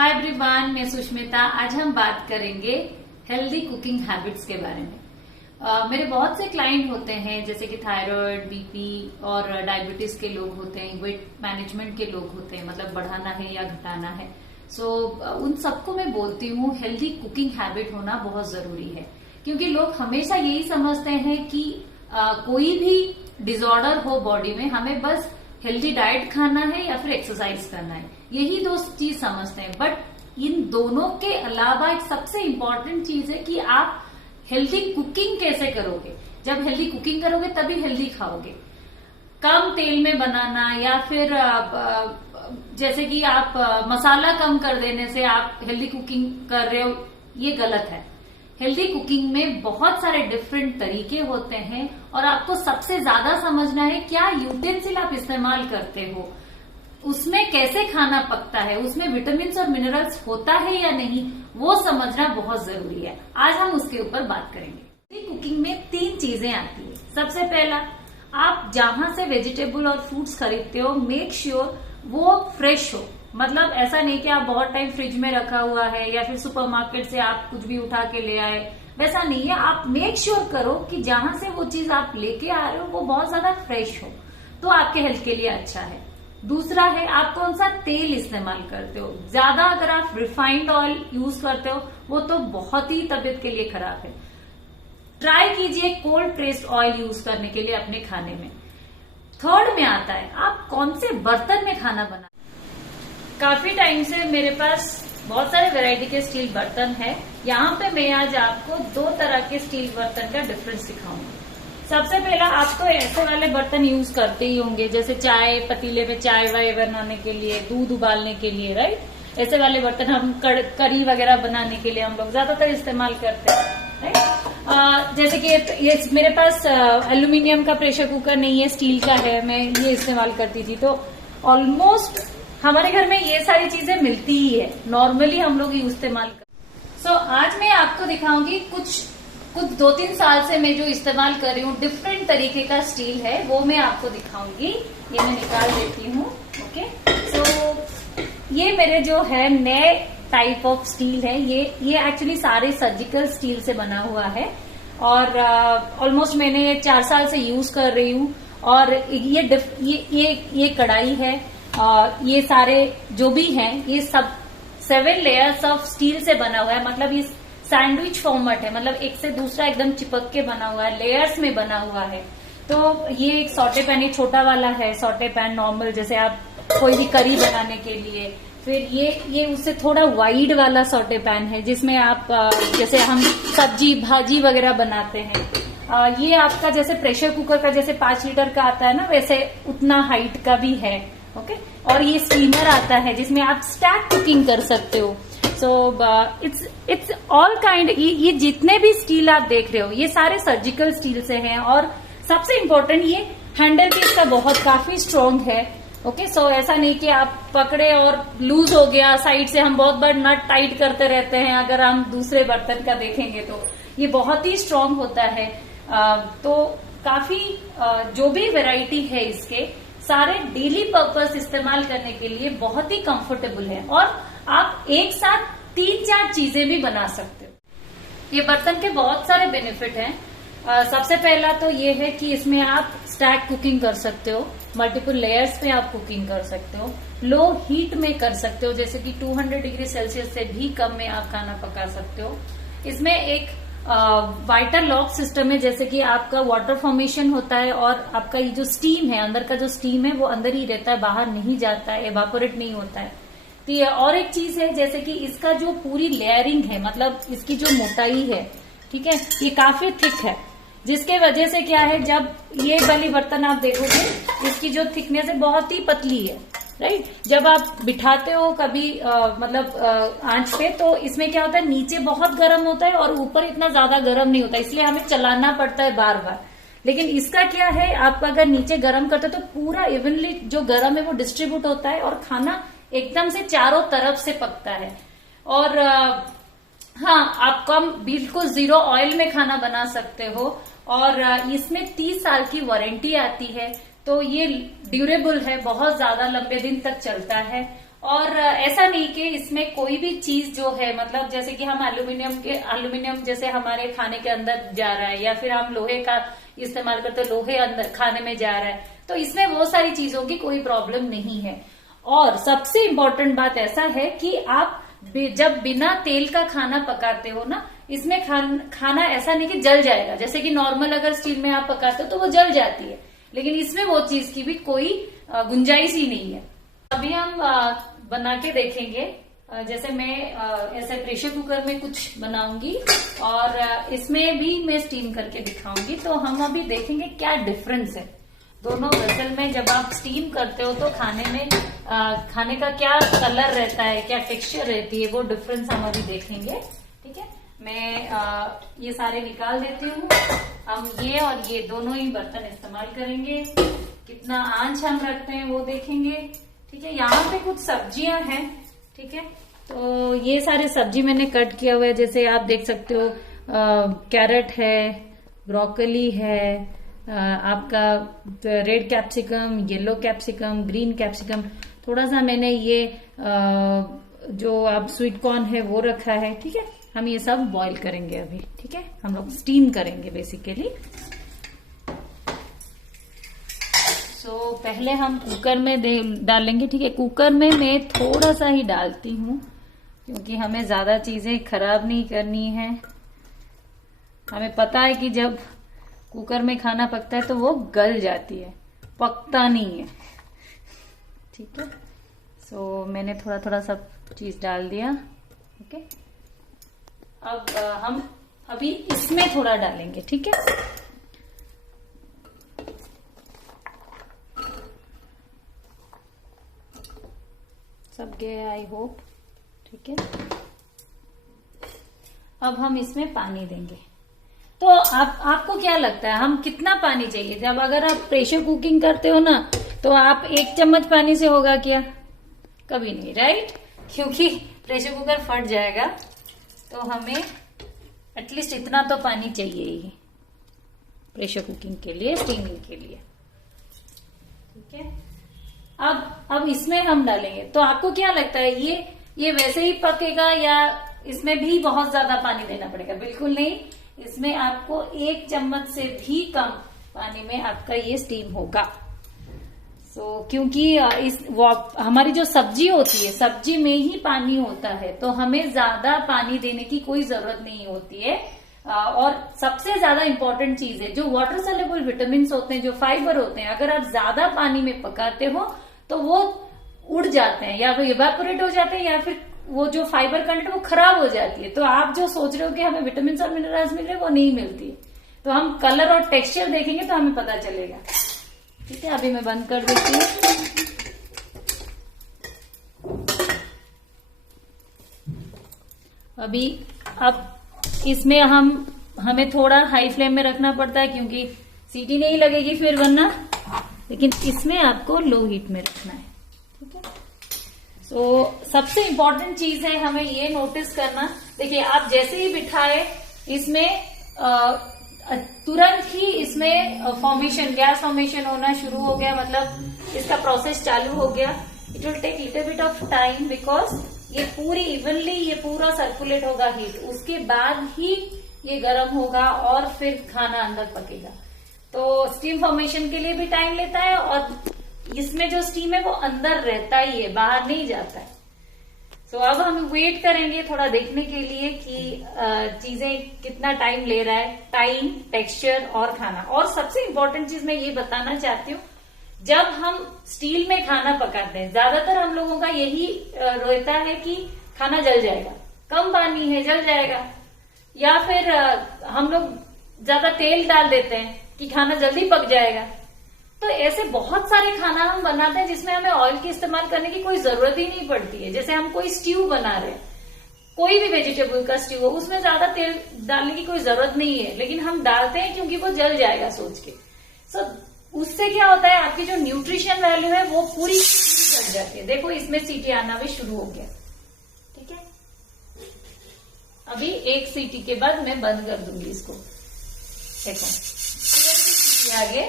Hi everyone, मैं सुष्मिता। आज हम बात करेंगे हेल्दी कुकिंग हैबिट्स के बारे में। मेरे बहुत से क्लाइंट होते हैं जैसे कि थायराइड, बीपी और डायबिटीज के लोग होते हैं, वेट मैनेजमेंट के लोग होते हैं, मतलब बढ़ाना है या घटाना है। उन सबको मैं बोलती हूँ हेल्दी कुकिंग हैबिट होना बहुत जरूरी है, क्योंकि लोग हमेशा यही समझते हैं कि कोई भी डिसऑर्डर हो बॉडी में, हमें बस हेल्दी डाइट खाना है या फिर एक्सरसाइज करना है, यही दो चीज समझते हैं। बट इन दोनों के अलावा एक सबसे इम्पोर्टेंट चीज है कि आप हेल्दी कुकिंग कैसे करोगे। जब हेल्दी कुकिंग करोगे तभी हेल्दी खाओगे। कम तेल में बनाना या फिर जैसे कि आप मसाला कम कर देने से आप हेल्दी कुकिंग कर रहे हो, ये गलत है। हेल्दी कुकिंग में बहुत सारे डिफरेंट तरीके होते हैं और आपको सबसे ज्यादा समझना है क्या यूटेंसिल आप इस्तेमाल करते हो, उसमें कैसे खाना पकता है, उसमें विटामिन और मिनरल्स होता है या नहीं, वो समझना बहुत जरूरी है। आज हम उसके ऊपर बात करेंगे। हेल्दी कुकिंग में 3 चीजें आती है। सबसे पहला, आप जहां से वेजिटेबल और फ्रूट्स खरीदते हो, मेक श्योर वो फ्रेश हो। मतलब ऐसा नहीं कि आप बहुत टाइम फ्रिज में रखा हुआ है या फिर सुपरमार्केट से आप कुछ भी उठा के ले आए, वैसा नहीं है। आप मेक श्योर करो कि जहां से वो चीज आप लेके आ रहे हो वो बहुत ज्यादा फ्रेश हो, तो आपके हेल्थ के लिए अच्छा है। दूसरा है, आप कौन सा तेल इस्तेमाल करते हो। ज्यादा अगर आप रिफाइंड ऑयल यूज करते हो वो तो बहुत ही तबीयत के लिए खराब है। ट्राई कीजिए कोल्ड प्रेस्ड ऑयल यूज करने के लिए अपने खाने में। थर्ड में आता है, आप कौन से बर्तन में खाना बना। काफी टाइम से मेरे पास बहुत सारे वैरायटी के स्टील बर्तन है। यहाँ पे मैं आज आपको 2 तरह के स्टील बर्तन का डिफरेंस सिखाऊंगी। सबसे पहला, आप तो ऐसे वाले बर्तन यूज करते ही होंगे, जैसे चाय पतीले में चाय वाय बनाने के लिए, दूध उबालने के लिए, राइट। ऐसे वाले बर्तन हम करी वगैरह बनाने के लिए हम लोग ज्यादातर इस्तेमाल करते हैं, राइट। जैसे कि ये मेरे पास एल्यूमिनियम का प्रेशर कुकर नहीं है, स्टील का है, मैं ये इस्तेमाल करती थी। तो ऑलमोस्ट हमारे घर में ये सारी चीजें मिलती ही है, नॉर्मली हम लोग ये इस्तेमाल करते। आज मैं आपको दिखाऊंगी कुछ 2-3 साल से मैं जो इस्तेमाल कर रही हूँ, डिफरेंट तरीके का स्टील है, वो मैं आपको दिखाऊंगी। ये मैं निकाल देती हूँ। ओके, ये मेरे जो है नए टाइप ऑफ स्टील है, ये एक्चुअली सारे सर्जिकल स्टील से बना हुआ है और ऑलमोस्ट मैंने 4 साल से यूज कर रही हूँ। और ये कढ़ाई है, ये सारे जो भी हैं ये सब 7 लेयर्स ऑफ स्टील से बना हुआ है। मतलब ये सैंडविच फॉर्मेट है, मतलब एक से दूसरा एकदम चिपक के बना हुआ है, लेयर्स में बना हुआ है। तो ये एक सॉटे पैन, एक छोटा वाला है सॉटे पैन नॉर्मल, जैसे आप कोई भी करी बनाने के लिए। फिर ये उससे थोड़ा वाइड वाला सॉटे पैन है, जिसमें आप जैसे हम सब्जी भाजी वगैरह बनाते हैं। ये आपका जैसे प्रेशर कुकर का जैसे 5 लीटर का आता है ना, वैसे उतना हाइट का भी है। ओके, और ये स्टीमर आता है जिसमें आप स्टैक कुकिंग कर सकते हो। इट्स ऑल काइंड, ये जितने भी स्टील आप देख रहे हो ये सारे सर्जिकल स्टील से हैं। और सबसे इम्पोर्टेंट, ये हैंडल भी इसका काफी स्ट्रॉन्ग है। ओके, ऐसा नहीं कि आप पकड़े और लूज हो गया साइड से। हम बहुत बार नट टाइट करते रहते हैं, अगर हम दूसरे बर्तन का देखेंगे तो ये बहुत ही स्ट्रॉन्ग होता है। तो काफी जो भी वेराइटी है इसके, सारे डेली पर्पस इस्तेमाल करने के लिए बहुत ही कंफर्टेबल है और आप एक साथ 3-4 चीजें भी बना सकते हो। ये बर्तन के बहुत सारे बेनिफिट हैं। सबसे पहला तो ये है कि इसमें आप स्टैक कुकिंग कर सकते हो, मल्टीपल लेयर्स पे आप कुकिंग कर सकते हो, लो हीट में कर सकते हो, जैसे कि 200 डिग्री सेल्सियस से भी कम में आप खाना पका सकते हो। इसमें एक वाइटर लॉक सिस्टम है, जैसे कि आपका वाटर फॉर्मेशन होता है और आपका ये जो स्टीम है, अंदर का जो स्टीम है वो अंदर ही रहता है, बाहर नहीं जाता है, एवापोरेट नहीं होता है। तो ये और एक चीज है, जैसे कि इसका जो पूरी लेयरिंग है, मतलब इसकी जो मोटाई है, ठीक है, ये काफी थिक है, जिसके वजह से क्या है, जब ये वाली बर्तन आप देखोगे इसकी जो थिकनेस है बहुत ही पतली है, राइट। जब आप बिठाते हो कभी आंच पे, तो इसमें क्या होता है, नीचे बहुत गर्म होता है और ऊपर इतना ज्यादा गर्म नहीं होता, इसलिए हमें चलाना पड़ता है बार बार। लेकिन इसका क्या है, आप अगर नीचे गर्म करते हो तो पूरा इवनली जो गर्म है वो डिस्ट्रीब्यूट होता है और खाना एकदम से चारों तरफ से पकता है। और हाँ, आप कम बिल्कुल 0 ऑयल में खाना बना सकते हो और इसमें 30 साल की वारंटी आती है। तो ये ड्यूरेबल है, बहुत ज्यादा लंबे दिन तक चलता है और ऐसा नहीं कि इसमें कोई भी चीज जो है, मतलब जैसे कि हम एल्यूमिनियम जैसे हमारे खाने के अंदर जा रहा है, या फिर हम लोहे का इस्तेमाल करते लोहे अंदर खाने में जा रहा है, तो इसमें बहुत सारी चीजों की कोई प्रॉब्लम नहीं है। और सबसे इम्पोर्टेंट बात ऐसा है कि आप जब बिना तेल का खाना पकाते हो ना, इसमें खाना ऐसा नहीं कि जल जाएगा। जैसे कि नॉर्मल अगर स्टील में आप पकाते हो तो वो जल जाती है, लेकिन इसमें वो चीज की भी कोई गुंजाइश ही नहीं है। अभी हम बना के देखेंगे। जैसे मैं ऐसे प्रेशर कुकर में कुछ बनाऊंगी और इसमें भी मैं स्टीम करके दिखाऊंगी, तो हम अभी देखेंगे क्या डिफरेंस है दोनों वेसल में। जब आप स्टीम करते हो तो खाने का क्या कलर रहता है, क्या टेक्सचर रहती है, वो डिफरेंस हम अभी देखेंगे। ठीक है, मैं ये सारे निकाल देती हूँ। हम ये और ये दोनों ही बर्तन इस्तेमाल करेंगे। कितना आंच हम रखते हैं वो देखेंगे। ठीक है, यहाँ पे कुछ सब्जियां हैं। ठीक है, तो ये सारे सब्जी मैंने कट किया हुआ है। जैसे आप देख सकते हो कैरेट है, ब्रोकली है, आपका red capsicum, yellow capsicum, green capsicum, थोड़ा सा मैंने ये जो आप स्वीट कॉर्न है वो रखा है। ठीक है, हम ये सब बॉईल करेंगे अभी। ठीक है, हम लोग स्टीम करेंगे बेसिकली। तो पहले हम कुकर में डालेंगे। ठीक है, कुकर में मैं थोड़ा सा ही डालती हूँ क्योंकि हमें ज्यादा चीजें खराब नहीं करनी है। हमें पता है कि जब कुकर में खाना पकता है तो वो गल जाती है, पकता नहीं है। ठीक है, सो मैंने थोड़ा थोड़ा सब चीज डाल दिया। ओके, अब हम अभी इसमें थोड़ा डालेंगे। ठीक है, सब गए आई होप। ठीक है, अब हम इसमें पानी देंगे। तो आपको क्या लगता है हम कितना पानी चाहिए? जब अगर आप प्रेशर कुकिंग करते हो ना, तो आप 1 चम्मच पानी से होगा क्या? कभी नहीं, राइट? क्योंकि प्रेशर कुकर फट जाएगा। तो हमें एटलीस्ट इतना तो पानी चाहिए ही प्रेशर कुकिंग के लिए, स्टीमिंग के लिए। ठीक है, अब इसमें हम डालेंगे। तो आपको क्या लगता है ये वैसे ही पकेगा या इसमें भी बहुत ज्यादा पानी देना पड़ेगा? बिल्कुल नहीं, इसमें आपको 1 चम्मच से भी कम पानी में आपका ये स्टीम होगा। क्योंकि हमारी जो सब्जी होती है, सब्जी में ही पानी होता है, तो हमें ज्यादा पानी देने की कोई जरूरत नहीं होती है। और सबसे ज्यादा इंपॉर्टेंट चीज है, जो वाटर सॉल्युबल विटामिन होते हैं, जो फाइबर होते हैं, अगर आप ज्यादा पानी में पकाते हो तो वो उड़ जाते हैं, या वो इवेपोरेट हो जाते हैं, या फिर वो जो फाइबर कंटेंट वो खराब हो जाती है। तो आप जो सोच रहे हो कि हमें विटामिन और मिनरल्स मिल रहे हैं, वो नहीं मिलती है। तो हम कलर और टेक्सचर देखेंगे तो हमें पता चलेगा। ठीक है, अभी मैं बंद कर देती हूँ। अभी अब इसमें हमें थोड़ा हाई फ्लेम में रखना पड़ता है क्योंकि सीटी नहीं लगेगी फिर वरना, लेकिन इसमें आपको लो हीट में रखना है। ठीक है, तो सबसे इम्पोर्टेंट चीज है हमें ये नोटिस करना। देखिए, आप जैसे ही बिठाए इसमें तुरंत ही इसमें गैस फॉर्मेशन होना शुरू हो गया, मतलब इसका प्रोसेस चालू हो गया। It will take little bit of time because ये पूरी इवनली ये पूरा सर्कुलेट होगा हीट, उसके बाद ही ये गर्म होगा और फिर खाना अंदर पकेगा। तो स्टीम फॉर्मेशन के लिए भी टाइम लेता है और इसमें जो स्टीम है वो अंदर रहता ही है, बाहर नहीं जाता है। तो अब हम वेट करेंगे थोड़ा देखने के लिए कि चीजें कितना टाइम ले रहा है, टाइम, टेक्सचर और खाना। और सबसे इम्पोर्टेंट चीज मैं ये बताना चाहती हूँ, जब हम स्टील में खाना पकाते हैं, ज्यादातर हम लोगों का यही रहता है कि खाना जल जाएगा, कम पानी है जल जाएगा, या फिर हम लोग ज्यादा तेल डाल देते हैं कि खाना जल्दी पक जाएगा। तो ऐसे बहुत सारे खाना हम बनाते हैं जिसमें हमें ऑयल की इस्तेमाल करने की कोई जरूरत ही नहीं पड़ती है। जैसे हम कोई स्ट्यू बना रहे हैं, कोई भी वेजिटेबल का स्ट्यू हो, उसमें ज्यादा तेल डालने की कोई जरूरत नहीं है, लेकिन हम डालते हैं क्योंकि वो जल जाएगा सोच के। उससे क्या होता है, आपकी जो न्यूट्रिशन वैल्यू है वो पूरी घट जाती है। देखो, इसमें सीटी आना भी शुरू हो गया। ठीक है, अभी 1 सीटी के बाद मैं बंद कर दूंगी इसको। देखो, सीटी आ गए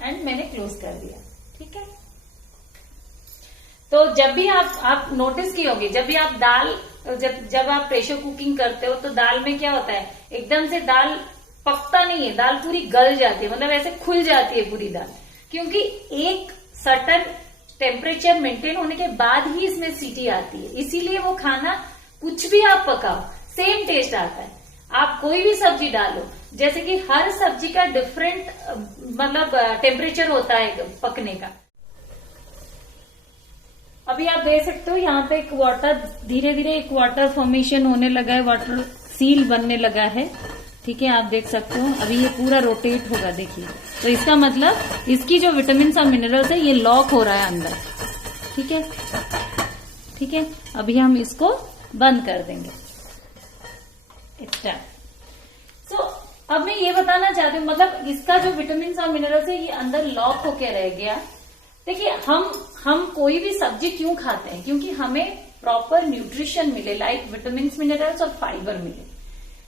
एंड मैंने क्लोज कर दिया। ठीक है, तो जब भी आप नोटिस किए होंगे, जब भी आप दाल जब आप प्रेशर कुकिंग करते हो तो दाल में क्या होता है, एकदम से दाल पकता नहीं है, दाल पूरी गल जाती है, मतलब ऐसे खुल जाती है पूरी दाल, क्योंकि एक सर्टेन टेम्परेचर मेंटेन होने के बाद ही इसमें सीटी आती है। इसीलिए वो खाना कुछ भी आप पकाओ सेम टेस्ट आता है। आप कोई भी सब्जी डालो, जैसे कि हर सब्जी का डिफरेंट मतलब टेम्परेचर होता है पकने का। अभी आप देख सकते हो यहाँ पे एक वाटर, धीरे धीरे एक वाटर फॉर्मेशन होने लगा है, वाटर सील बनने लगा है। ठीक है, आप देख सकते हो अभी ये पूरा रोटेट होगा, देखिए। तो इसका मतलब इसकी जो विटामिन और मिनरल्स है ये लॉक हो रहा है अंदर। ठीक है, ठीक है, अभी हम इसको बंद कर देंगे। सो अब मैं ये बताना चाहती हूँ, मतलब इसका जो विटामिन और मिनरल्स है ये अंदर लॉक होके रह गया। देखिए, हम कोई भी सब्जी क्यों खाते हैं, क्योंकि हमें प्रॉपर न्यूट्रिशन मिले, लाइक विटामिन मिनरल्स और फाइबर मिले।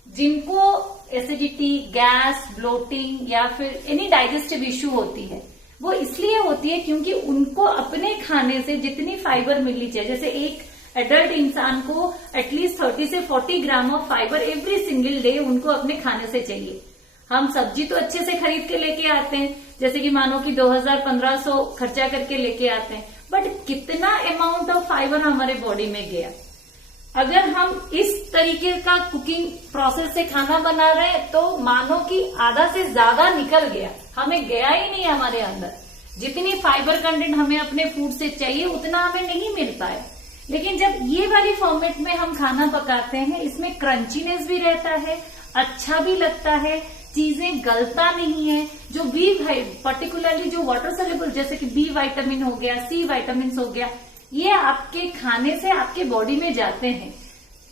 जिनको एसिडिटी, गैस, ब्लोटिंग या फिर एनी डाइजेस्टिव इश्यू होती है, वो इसलिए होती है क्योंकि उनको अपने खाने से जितनी फाइबर मिलनी चाहिए, जैसे एक एडल्ट इंसान को एटलीस्ट 30 से 40 gram of fibre every single day उनको अपने खाने से चाहिए। हम सब्जी तो अच्छे से खरीद के लेके आते हैं, जैसे कि मानो कि 2000-1500 खर्चा करके लेके आते हैं, बट कितना अमाउंट ऑफ फाइबर हमारे बॉडी में गया। अगर हम इस तरीके का कुकिंग प्रोसेस से खाना बना रहे हैं तो मानो कि आधा से ज्यादा निकल गया, हमें गया ही नहीं हमारे अंदर। जितनी फाइबर कंटेंट हमें अपने फूड से चाहिए उतना हमें नहीं मिल पाया। लेकिन जब ये वाली फॉर्मेट में हम खाना पकाते हैं, इसमें क्रंचीनेस भी रहता है, अच्छा भी लगता है, चीजें गलता नहीं है। जो बी पर्टिकुलरली जो वाटर सोल्यूबल, जैसे कि बी विटामिन हो गया, सी विटामिन हो गया, ये आपके खाने से आपके बॉडी में जाते हैं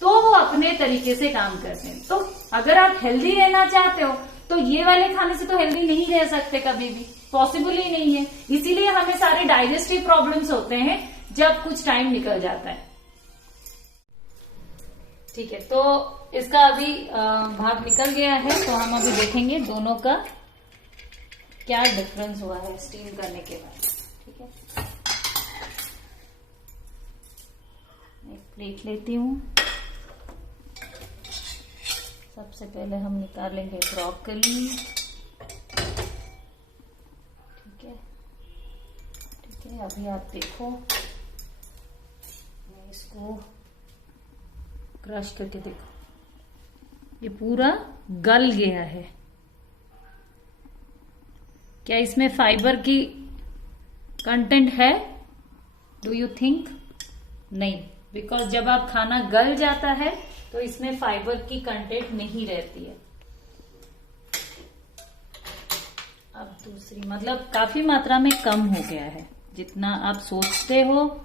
तो वो अपने तरीके से काम करते हैं। तो अगर आप हेल्दी रहना चाहते हो तो ये वाले खाने से तो हेल्दी नहीं रह सकते, कभी भी पॉसिबल ही नहीं है। इसीलिए हमें सारे डाइजेस्टिव प्रॉब्लम्स होते हैं जब कुछ टाइम निकल जाता है। ठीक है, तो इसका अभी भाग निकल गया है, तो हम अभी देखेंगे दोनों का क्या डिफरेंस हुआ है स्टीम करने के बाद। ठीक है, एक प्लेट लेती हूँ। सबसे पहले हम निकालेंगे ब्रोकली। ठीक है, ठीक है, अभी आप देखो मैं इसको क्रश करके देखो, ये पूरा गल गया है। क्या इसमें फाइबर की कंटेंट है? Do you think? नहीं, बिकॉज जब आप खाना गल जाता है तो इसमें फाइबर की कंटेंट नहीं रहती है। अब दूसरी, मतलब काफी मात्रा में कम हो गया है, जितना आप सोचते हो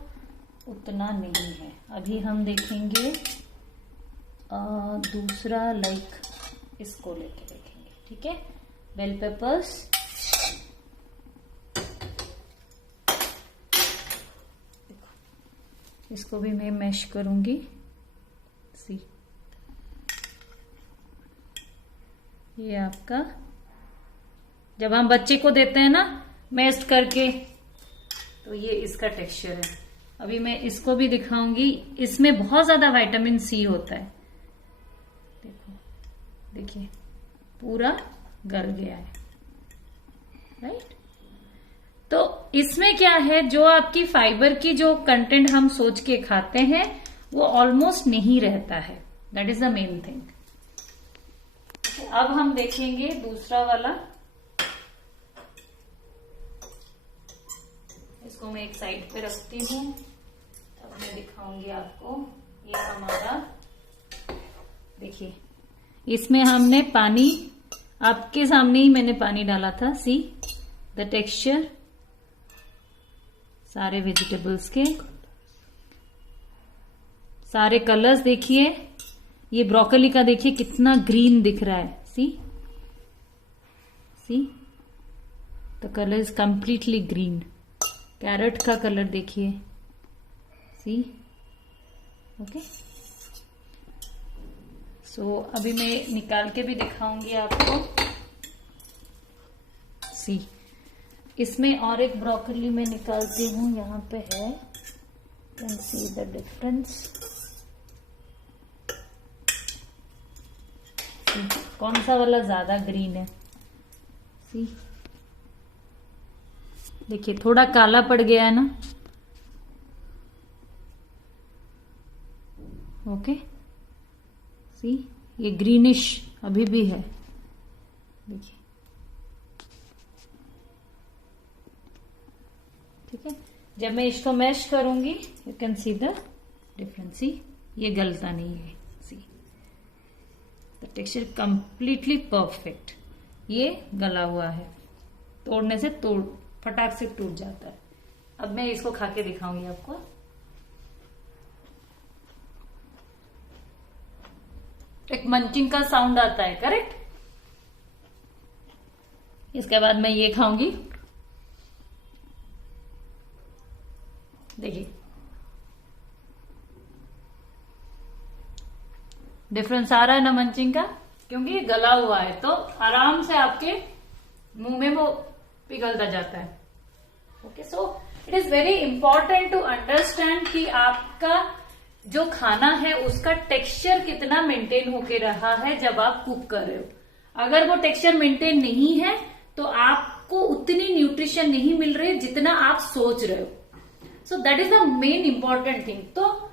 उतना नहीं है। अभी हम देखेंगे दूसरा, लाइक इसको लेके देखेंगे। ठीक है, बेल पेपर्स, इसको भी मैं मैश करूंगी। सी, ये आपका जब हम बच्चे को देते हैं ना मैश करके, तो ये इसका टेक्सचर है। अभी मैं इसको भी दिखाऊंगी, इसमें बहुत ज्यादा विटामिन सी होता है। देखो, देखिए पूरा गल गया है, राइट। तो इसमें क्या है, जो आपकी फाइबर की जो कंटेंट हम सोच के खाते हैं वो ऑलमोस्ट नहीं रहता है। That is the main thing. अब हम देखेंगे दूसरा वाला। इसको मैं एक साइड पे रखती हूँ, अब मैं दिखाऊंगी आपको। ये हमारा, देखिए इसमें हमने पानी, आपके सामने ही मैंने पानी डाला था। सी द टेक्सचर, सारे वेजिटेबल्स के सारे कलर्स देखिए। ये ब्रोकली का देखिए कितना ग्रीन दिख रहा है। See see the colour is completely green. Carrot का कलर देखिए, सी, ओके। सो अभी मैं निकाल के भी दिखाऊंगी आपको। सी, इसमें और एक ब्रोकली मैं निकालती हूँ, यहाँ पे है। Can see the difference. कौन सा वाला ज्यादा ग्रीन है, सी देखिए थोड़ा काला पड़ गया है ना। ओके, सी ये ग्रीनिश अभी भी है, देखिए ठीक है। जब मैं इसको मैश करूंगी you can see the difference, see ये गलता नहीं है, see the texture completely perfect. ये गला हुआ है, तोड़ने से फटाक से टूट जाता है। अब मैं इसको खा के दिखाऊंगी आपको। एक मंचिंग का साउंड आता है, करेक्ट। इसके बाद मैं ये खाऊंगी, देखिए डिफरेंस आ रहा है ना मंचिंग का, क्योंकि ये गला हुआ है तो आराम से आपके मुंह में वो पिघलता जाता है। Okay, so it is very important to understand कि आपका जो खाना है उसका टेक्सचर कितना मेंटेन होके रहा है जब आप कुक कर रहे हो। अगर वो टेक्सचर मेंटेन नहीं है तो आपको उतनी न्यूट्रिशन नहीं मिल रही जितना आप सोच रहे हो। So that is the main important thing. तो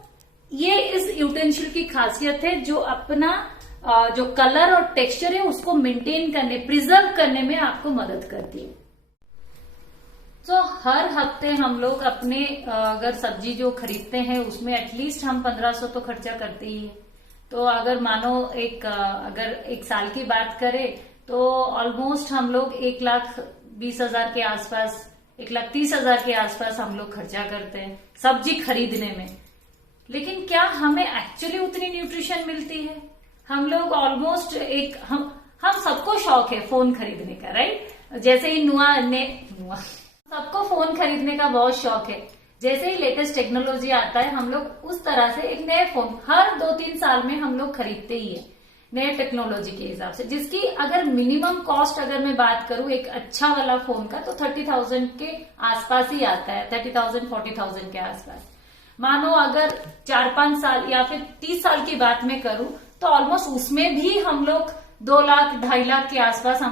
ये इस यूटेंशियल की खासियत है जो अपना जो कलर और टेक्सचर है उसको मेंटेन करने, प्रिजर्व करने में आपको मदद करती है। तो हर हफ्ते हम लोग अपने अगर सब्जी जो खरीदते हैं उसमें एटलीस्ट हम 1500 तो खर्चा करते ही है। तो अगर मानो अगर एक साल की बात करें तो ऑलमोस्ट हम लोग 1,20,000 के आसपास, 1,30,000 के आसपास हम लोग खर्चा करते हैं सब्जी खरीदने में। लेकिन क्या हमें एक्चुअली उतनी न्यूट्रिशन मिलती है? हम लोग ऑलमोस्ट हम सबको शौक है फोन खरीदने का, राइट। जैसे ही सबको फोन खरीदने का बहुत शौक है। जैसे ही लेटेस्ट टेक्नोलॉजी आता है हम लोग उस तरह से एक नए फोन हर 2-3 साल में हम लोग खरीदते ही है नए टेक्नोलॉजी के हिसाब से, जिसकी अगर मिनिमम कॉस्ट अगर मैं बात करूं एक अच्छा वाला फोन का तो 30,000 के आसपास ही आता है, 30,000 40,000 के आसपास। मानो अगर 4-5 साल या फिर 30 साल की बात में करूं तो ऑलमोस्ट उसमें भी हम लोग 2 लाख 2.5 लाख के आसपास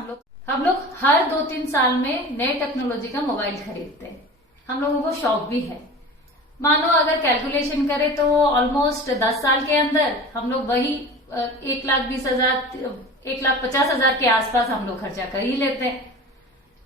हम लोग हर 2-3 साल में नए टेक्नोलॉजी का मोबाइल खरीदते हैं। हम लोगों को शौक भी है। मानो अगर कैलकुलेशन करें तो ऑलमोस्ट 10 साल के अंदर हम लोग वही 1,20,000 1,50,000 के आसपास हम लोग खर्चा कर ही लेते हैं।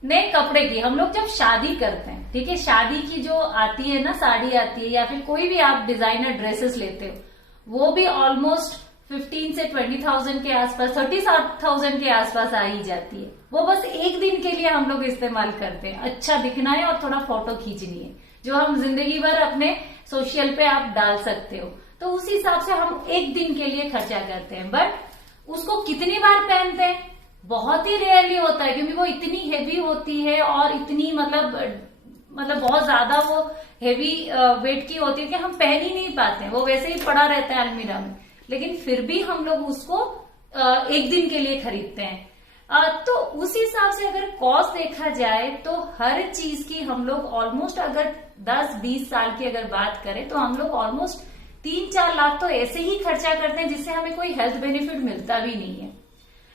नए कपड़े की हम लोग जब शादी करते हैं, ठीक है, शादी की जो आती है ना, साड़ी आती है या फिर कोई भी आप डिजाइनर ड्रेसेस लेते हो वो भी ऑलमोस्ट 15 से 20,000 के आसपास, 30,000 के आसपास आ ही जाती है। वो बस एक दिन के लिए हम लोग इस्तेमाल करते हैं, अच्छा दिखना है और थोड़ा फोटो खींचनी है, जो हम जिंदगी भर अपने सोशल पे आप डाल सकते हो। तो उस हिसाब से हम एक दिन के लिए खर्चा करते हैं, बट उसको कितनी बार पहनते हैं बहुत ही रेयरली होता है, क्योंकि वो इतनी हेवी होती है और इतनी मतलब बहुत ज्यादा वो हेवी वेट की होती है कि हम पहन ही नहीं पाते हैं। वो वैसे ही पड़ा रहता है अलमीरा में, लेकिन फिर भी हम लोग उसको एक दिन के लिए खरीदते हैं। तो उस हिसाब से अगर कॉस्ट देखा जाए तो हर चीज की हम लोग ऑलमोस्ट अगर 10-20 साल की अगर बात करें तो हम लोग ऑलमोस्ट 3-4 लाख तो ऐसे ही खर्चा करते हैं जिससे हमें कोई हेल्थ बेनिफिट मिलता भी नहीं है।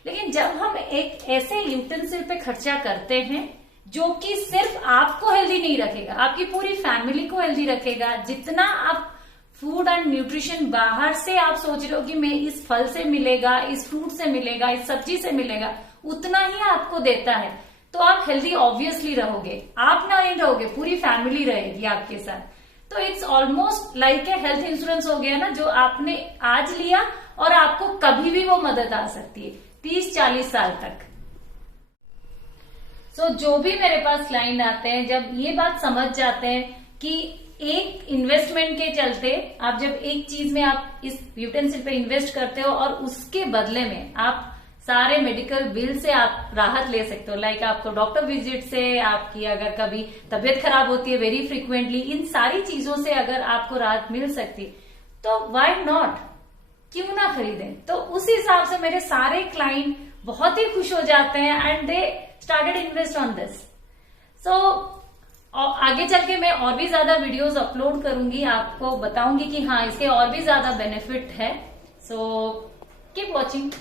लेकिन जब हम एक ऐसे यूटेंसिल पे खर्चा करते हैं जो कि सिर्फ आपको हेल्दी नहीं रखेगा, आपकी पूरी फैमिली को हेल्दी रखेगा, जितना आप फूड एंड न्यूट्रिशन बाहर से आप सोच रहे हो कि मैं इस फल से मिलेगा, इस फ्रूट से मिलेगा, इस सब्जी से मिलेगा, उतना ही आपको देता है, तो आप हेल्दी ऑब्वियसली रहोगे। आप ना नहीं रहोगे, पूरी फैमिली रहेगी आपके साथ। तो it's almost like a health insurance हो गया ना, जो आपने आज लिया और आपको कभी भी वो मदद आ सकती है 30-40 साल तक। सो जो भी मेरे पास क्लाइंट आते हैं जब ये बात समझ जाते हैं कि एक इन्वेस्टमेंट के चलते आप जब एक चीज में आप इस यूटेंसिल पे इन्वेस्ट करते हो और उसके बदले में आप सारे मेडिकल बिल से आप राहत ले सकते हो, लाइक आपको डॉक्टर विजिट से, आपकी अगर कभी तबीयत खराब होती है वेरी फ्रिक्वेंटली, इन सारी चीजों से अगर आपको राहत मिल सकती तो व्हाई नॉट, क्यों ना खरीदें। तो उस हिसाब से मेरे सारे क्लाइंट बहुत ही खुश हो जाते हैं and they started invest on this. So और आगे चल के मैं और भी ज्यादा वीडियोस अपलोड करूंगी, आपको बताऊंगी कि हाँ इसके और भी ज्यादा बेनिफिट है। So keep watching.